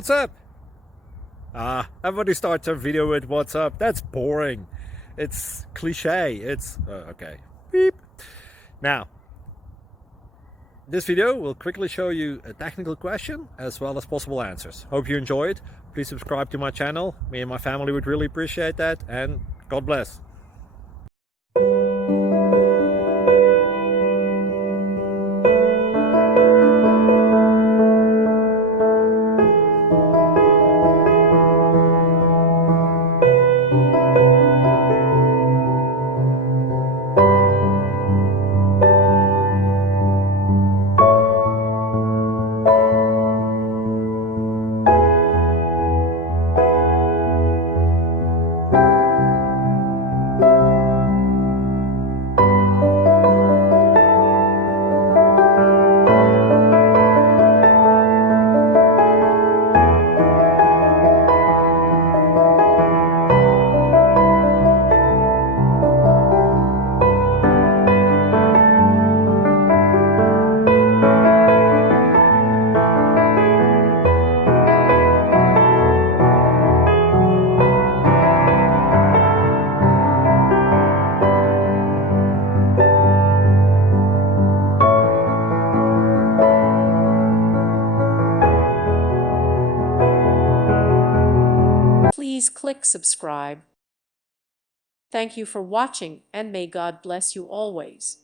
What's up? Everybody starts a video with what's up. That's boring. It's cliche. It's okay. Beep. Now, this video will quickly show you a technical question as well as possible answers. Hope you enjoy it. Please subscribe to my channel. Me and my family would really appreciate that, and God bless. Please click subscribe. Thank you for watching, and may God bless you always.